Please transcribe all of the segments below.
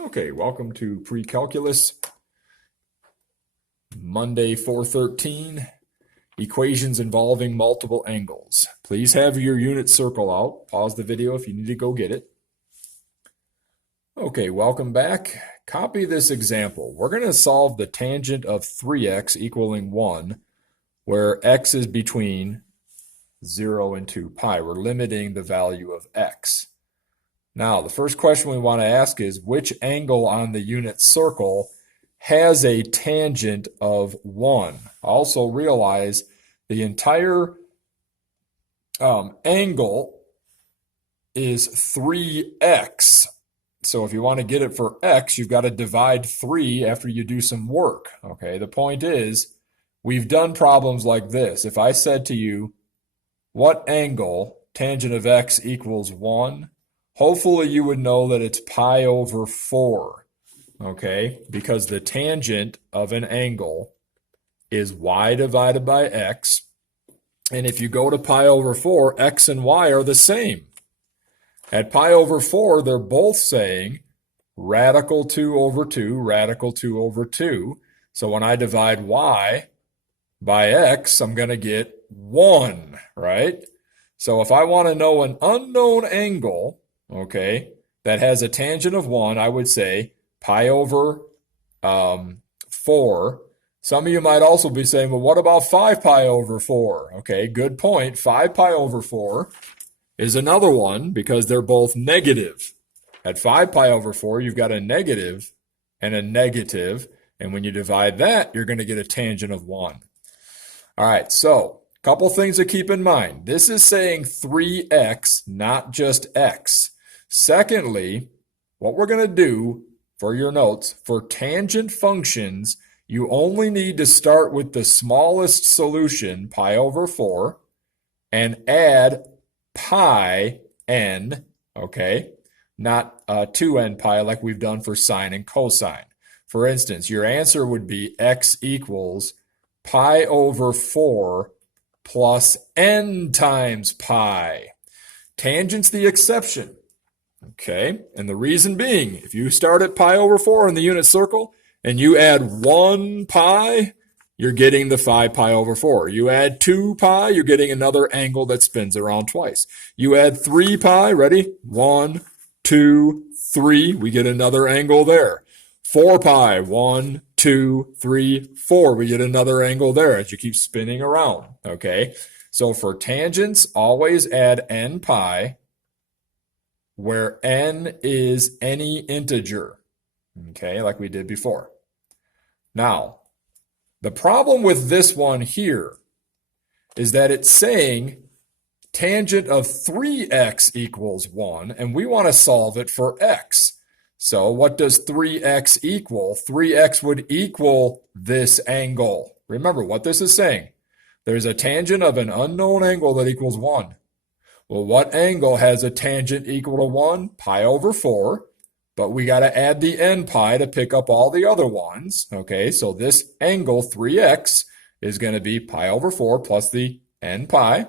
Okay, welcome to Precalculus, Monday 413, equations involving multiple angles. Please have your unit circle out. Pause the video if you need to go get it. Okay, welcome back. Copy this example. We're going to solve the tangent of 3x equaling 1, where x is between 0 and 2 pi. We're limiting the value of x. Now, the first question we want to ask is, which angle on the unit circle has a tangent of 1? Also realize the entire angle is 3x. So if you want to get it for x, you've got to divide 3 after you do some work. Okay, the point is, we've done problems like this. If I said to you, what angle tangent of x equals 1? Hopefully you would know that it's pi over 4, okay? Because the tangent of an angle is y divided by x. And if you go to pi over 4, x and y are the same. At pi over 4, they're both saying radical 2 over 2, radical 2 over 2. So when I divide y by x, I'm going to get 1, right? So if I want to know an unknown angle, okay, that has a tangent of 1, I would say pi over 4. Some of you might also be saying, well, what about 5 pi over 4? Okay, good point. 5 pi over 4 is another one because they're both negative. At 5 pi over 4, you've got a negative and a negative. And when you divide that, you're going to get a tangent of 1. All right, so a couple things to keep in mind. This is saying 3x, not just x. Secondly, what we're going to do for your notes, for tangent functions, you only need to start with the smallest solution, pi over 4, and add pi n, okay, not 2n pi like we've done for sine and cosine. For instance, your answer would be x equals pi over 4 plus n times pi. Tangent's the exception. Okay, and the reason being, if you start at pi over 4 in the unit circle and you add 1 pi, you're getting the 5 pi over 4. You add 2 pi, you're getting another angle that spins around twice. You add 3 pi, ready? 1, 2, 3, we get another angle there. 4 pi, 1, 2, 3, 4, we get another angle there as you keep spinning around, okay? So for tangents, always add n pi, where n is any integer, okay, like we did before. Now, the problem with this one here is that it's saying tangent of 3x equals 1, and we want to solve it for x. So what does 3x equal? 3x would equal this angle. Remember what this is saying. There's a tangent of an unknown angle that equals 1. Well, what angle has a tangent equal to 1? Pi over 4. But we got to add the n pi to pick up all the other ones. Okay, so this angle, 3x, is going to be pi over 4 plus the n pi.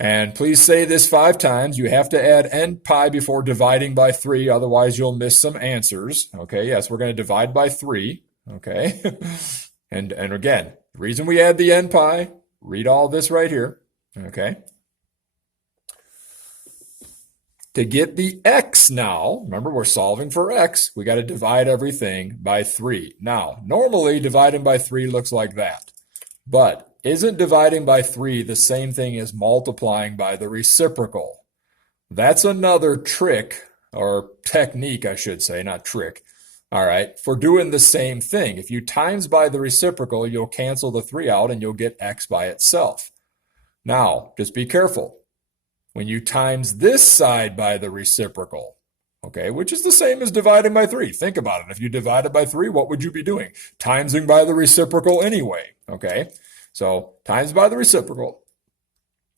And please say this 5 times. You have to add n pi before dividing by 3. Otherwise, you'll miss some answers. Okay, yes, we're going to divide by 3. Okay, and again, the reason we add the n pi, read all this right here. Okay. To get the x now, remember we're solving for x, we got to divide everything by 3. Now, normally dividing by 3 looks like that. But isn't dividing by 3 the same thing as multiplying by the reciprocal? That's another trick, or technique I should say, not trick, all right, for doing the same thing. If you times by the reciprocal, you'll cancel the 3 out and you'll get x by itself. Now, just be careful. When you times this side by the reciprocal, okay, which is the same as dividing by 3. Think about it. If you divided by 3, what would you be doing? Timesing by the reciprocal anyway, okay? So times by the reciprocal.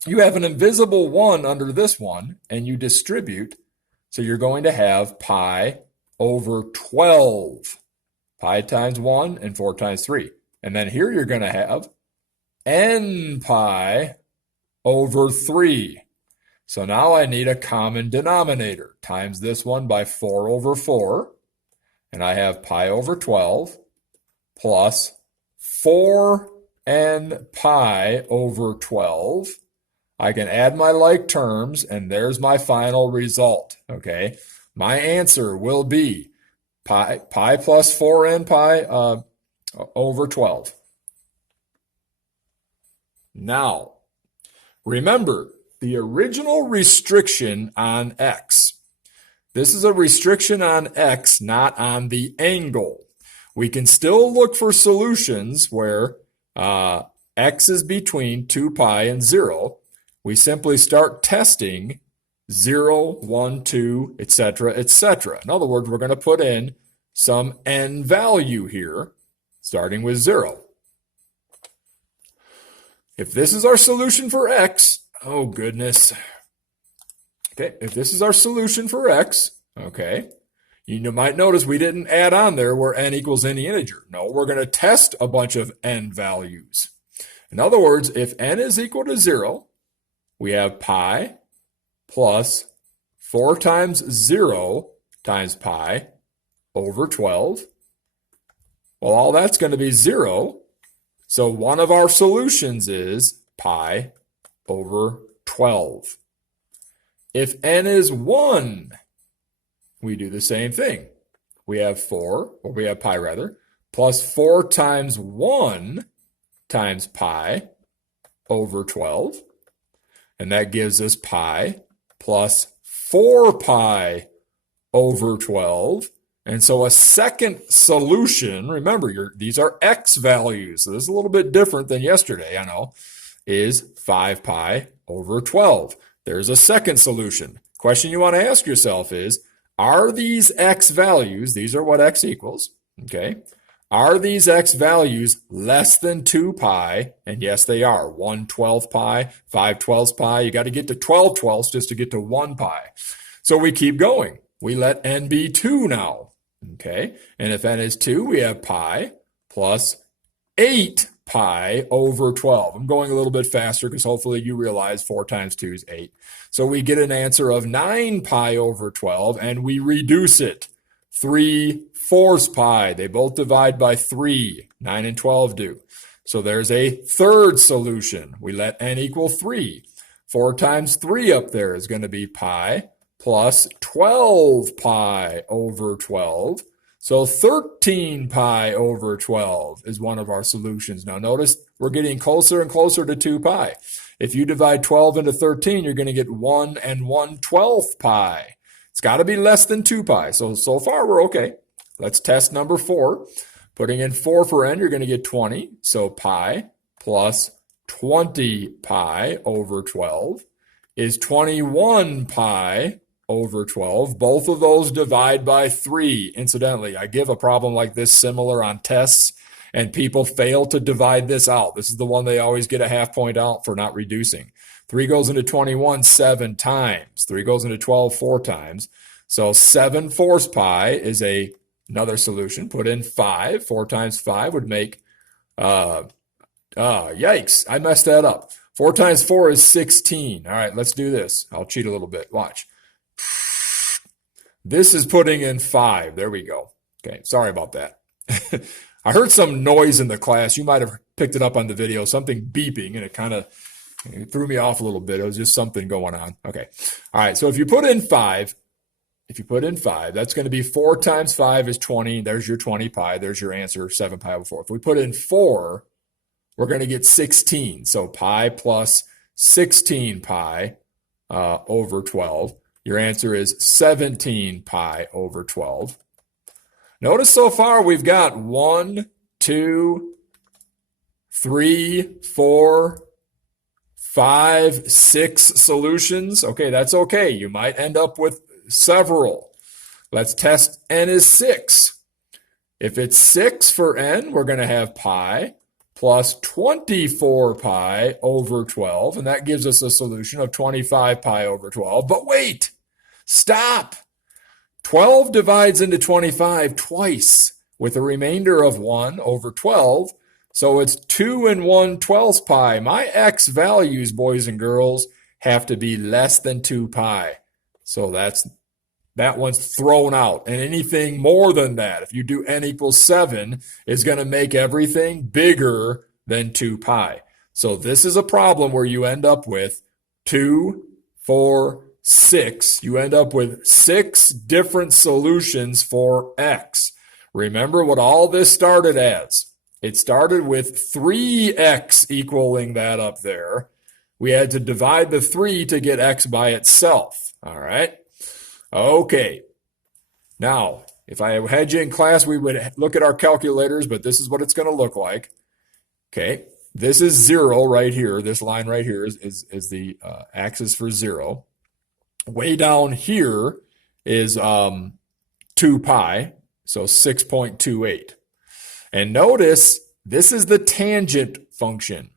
You have an invisible 1 under this one, and you distribute, so you're going to have pi over 12. Pi times 1 and 4 times 3. And then here you're going to have n pi over 3. So now I need a common denominator. Times this one by 4 over 4. and I have pi over 12 plus 4n pi over 12. I can add my like terms, and there's my final result, okay? My answer will be pi plus 4n pi over 12. Now, remember the original restriction on x. This is a restriction on x, not on the angle. We can still look for solutions where x is between 2 pi and 0. We simply start testing 0, 1, 2, etc., etc. In other words, we're going to put in some n value here, starting with 0. If this is our solution for x, oh goodness. Okay, if this is our solution for x, okay, you might notice we didn't add on there where n equals any integer. No, we're going to test a bunch of n values. In other words, if n is equal to 0, we have pi plus 4 times 0 times pi over 12. Well, all that's going to be 0. So one of our solutions is pi over 12. If n is 1, we do the same thing. We have pi rather, plus 4 times 1 times pi over 12. And that gives us pi plus 4 pi over 12. And so a second solution, remember, these are x values, so this is a little bit different than yesterday, I know, is 5 pi over 12. There's a second solution. Question you want to ask yourself is, are these x values, these are what x equals, okay? Are these x values less than 2 pi? And yes, they are. 1/12 pi, 5/12 pi. You got to get to 12/12 just to get to 1 pi. So we keep going. We let n be 2 now, okay? And if n is 2, we have pi plus 8 pi over 12. I'm going a little bit faster because hopefully you realize 4 times 2 is 8. So we get an answer of 9 pi over 12, and we reduce it. 3/4 pi. They both divide by 3. 9 and 12 do. So there's a third solution. We let n equal 3. 4 times 3 up there is going to be pi plus 12 pi over 12. So 13 pi over 12 is one of our solutions. Now notice we're getting closer and closer to 2 pi. If you divide 12 into 13, you're going to get 1 and 1/12 pi. It's got to be less than 2 pi. So far we're okay. Let's test number 4. Putting in 4 for n, you're going to get 20. So pi plus 20 pi over 12 is 21 pi over 12. Both of those divide by 3. Incidentally, I give a problem like this similar on tests, and people fail to divide this out. This is the one they always get a half point out for not reducing. 3 goes into 21 7 times. 3 goes into 12 4 times. So 7/4 pi is another solution. Put in 5. 4 times 5 would make, yikes, I messed that up. 4 times 4 is 16. All right, let's do this. I'll cheat a little bit. Watch. This is putting in 5. There we go. Okay, sorry about that. I heard some noise in the class. You might have picked it up on the video, something beeping, and it threw me off a little bit. It was just something going on. Okay. All right. So if you put in 5, that's going to be 4 times 5 is 20. There's your 20 pi. There's your answer, 7 pi over 4. If we put in 4, we're going to get 16. So pi plus 16 pi over 12. Your answer is 17 pi over 12. Notice so far we've got 1, 2, 3, 4, 5, 6 solutions. Okay, that's okay. You might end up with several. Let's test n is 6. If it's 6 for n, we're going to have pi plus 24 pi over 12, and that gives us a solution of 25 pi over 12. But wait, stop. 12 divides into 25 twice with a remainder of 1 over 12. So it's 2 and 1/12 pi. My x values, boys and girls, have to be less than 2 pi. So that's that one's thrown out. And anything more than that, if you do n equals 7, is going to make everything bigger than 2 pi. So this is a problem where you end up with 2, 4, 6. You end up with 6 different solutions for x. Remember what all this started as. It started with 3x equaling that up there. We had to divide the 3 to get x by itself. All right? Okay. Now, if I had you in class, we would look at our calculators, but this is what it's going to look like. Okay. This is 0 right here. This line right here is the axis for 0. Way down here is 2 pi, so 6.28. And notice this is the tangent function.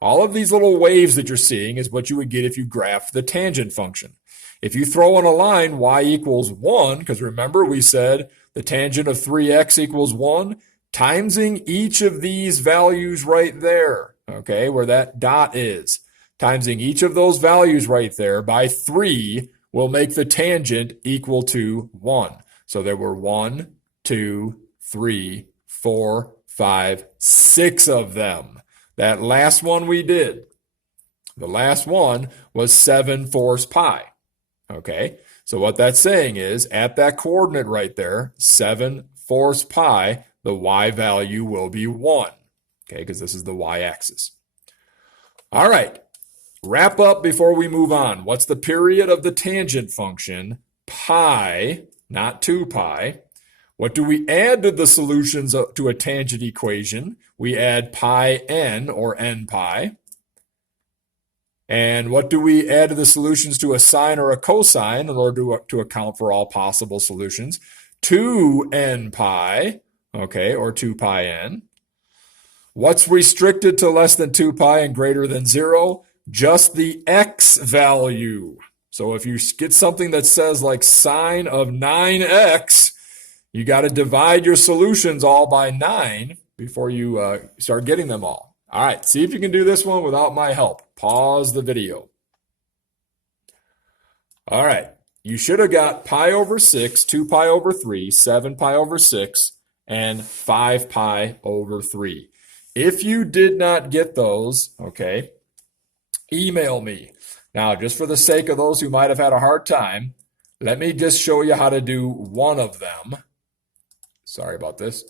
All of these little waves that you're seeing is what you would get if you graphed the tangent function. If you throw in a line y equals 1, because remember we said the tangent of 3x equals 1, timesing each of these values right there, okay, where that dot is, timesing each of those values right there by 3 will make the tangent equal to 1. So there were 1, 2, 3, 4, 5, 6 of them. That last one we did, the last one was 7/4 pi. Okay, so what that's saying is at that coordinate right there, 7/4 pi, the y value will be 1. Okay, because this is the y-axis. All right, wrap up before we move on. What's the period of the tangent function? Pi, not 2 pi. What do we add to the solutions to a tangent equation? We add pi n, or n pi. And what do we add to the solutions to a sine or a cosine in order to account for all possible solutions? 2n pi, okay, or 2 pi n. What's restricted to less than 2 pi and greater than 0? Just the x value. So if you get something that says like sine of 9x, you got to divide your solutions all by 9 before you start getting them all. All right, see if you can do this one without my help. Pause the video. All right, you should have got pi over 6, 2 pi over 3, 7 pi over 6, and 5 pi over 3. If you did not get those, okay, email me. Now, just for the sake of those who might have had a hard time, let me just show you how to do one of them. Sorry about this.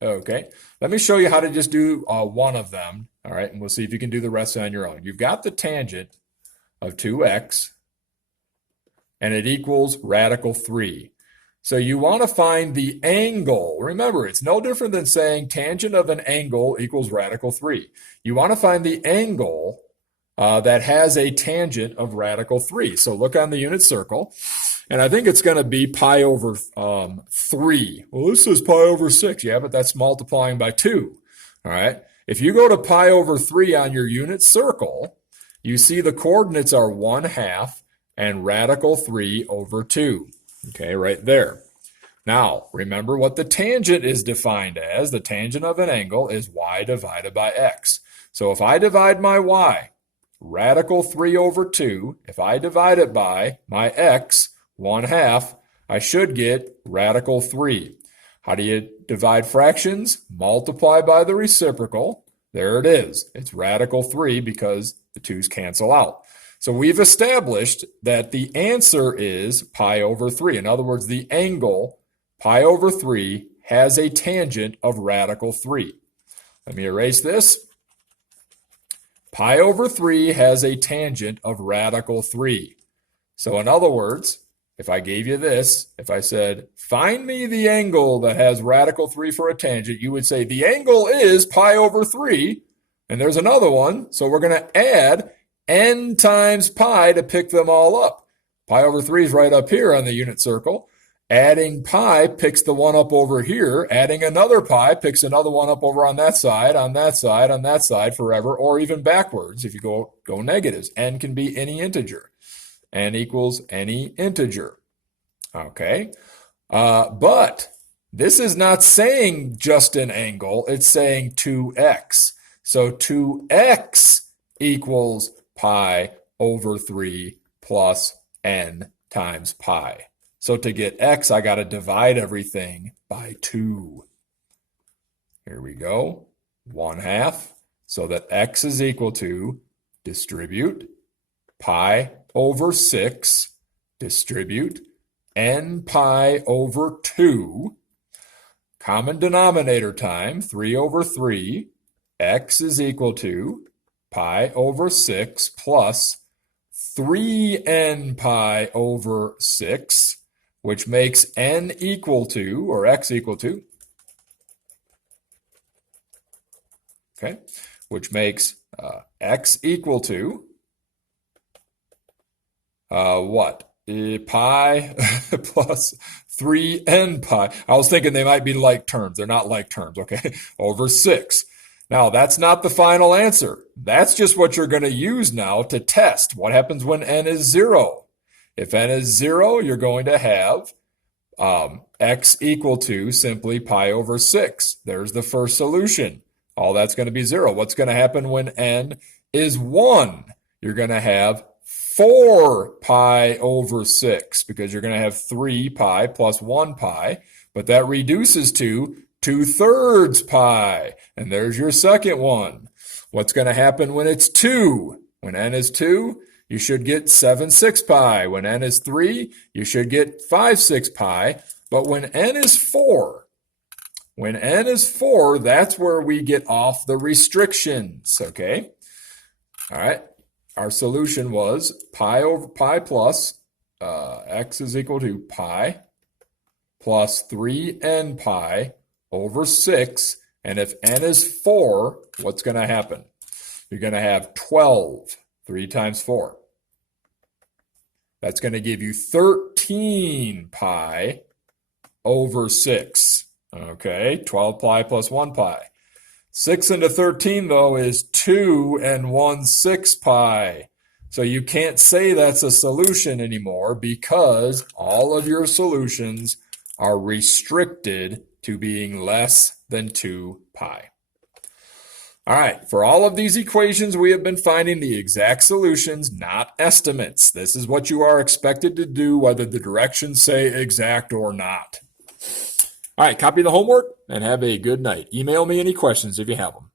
Okay, let me show you how to just do one of them. All right, and we'll see if you can do the rest on your own. You've got the tangent of 2x, and it equals radical 3. So you want to find the angle. Remember, it's no different than saying tangent of an angle equals radical 3. You want to find the angle that has a tangent of radical 3. So look on the unit circle, and I think it's going to be pi over 3. Well, this says pi over 6. Yeah, but that's multiplying by 2. All right. If you go to pi over 3 on your unit circle, you see the coordinates are 1/2 and radical 3 over 2. Okay, right there. Now, remember what the tangent is defined as. The tangent of an angle is y divided by x. So if I divide my y, radical 3 over 2, if I divide it by my x, 1/2, I should get radical 3. How do you divide fractions? Multiply by the reciprocal. There it is. It's radical 3 because the 2's cancel out. So we've established that the answer is pi over 3. In other words, the angle pi over 3 has a tangent of radical 3. Let me erase this. Pi over 3 has a tangent of radical 3. So in other words, if I gave you this, if I said, find me the angle that has radical 3 for a tangent, you would say the angle is pi over 3, and there's another one, so we're going to add n times pi to pick them all up. Pi over 3 is right up here on the unit circle. Adding pi picks the one up over here. Adding another pi picks another one up over on that side, on that side, on that side forever, or even backwards if you go negatives. N can be any integer. N equals any integer. Okay, but this is not saying just an angle. It's saying 2x. So 2x equals pi over 3 plus n times pi. So to get x, I got to divide everything by 2. Here we go. 1/2. So that x is equal to, distribute, pi over 6, distribute, n pi over 2, common denominator time, 3 over 3, x is equal to pi over 6 plus 3n pi over 6, which makes n equal to, or x equal to, okay, which makes x equal to, what? Pi plus 3n pi. I was thinking they might be like terms. They're not like terms, okay? Over 6. Now, that's not the final answer. That's just what you're going to use now to test what happens when n is 0. If n is 0, you're going to have x equal to simply pi over 6. There's the first solution. All that's going to be 0. What's going to happen when n is 1? You're going to have 4 pi over 6 because you're going to have 3 pi plus 1 pi, but that reduces to 2/3 pi. And there's your second one. What's going to happen when it's 2? When n is 2, you should get 7/6 pi. When n is 3, you should get 5/6 pi. But when n is 4, that's where we get off the restrictions, okay? All right. Our solution was pi over pi plus x is equal to pi plus 3n pi over 6. And if n is 4, what's going to happen? You're going to have 12. 3 times 4. That's going to give you 13 pi over 6. Okay, 12 pi plus 1 pi. 6 into 13, though, is 2 and 1/6 pi. So you can't say that's a solution anymore because all of your solutions are restricted to being less than 2 pi. All right, for all of these equations, we have been finding the exact solutions, not estimates. This is what you are expected to do, whether the directions say exact or not. All right, copy the homework and have a good night. Email me any questions if you have them.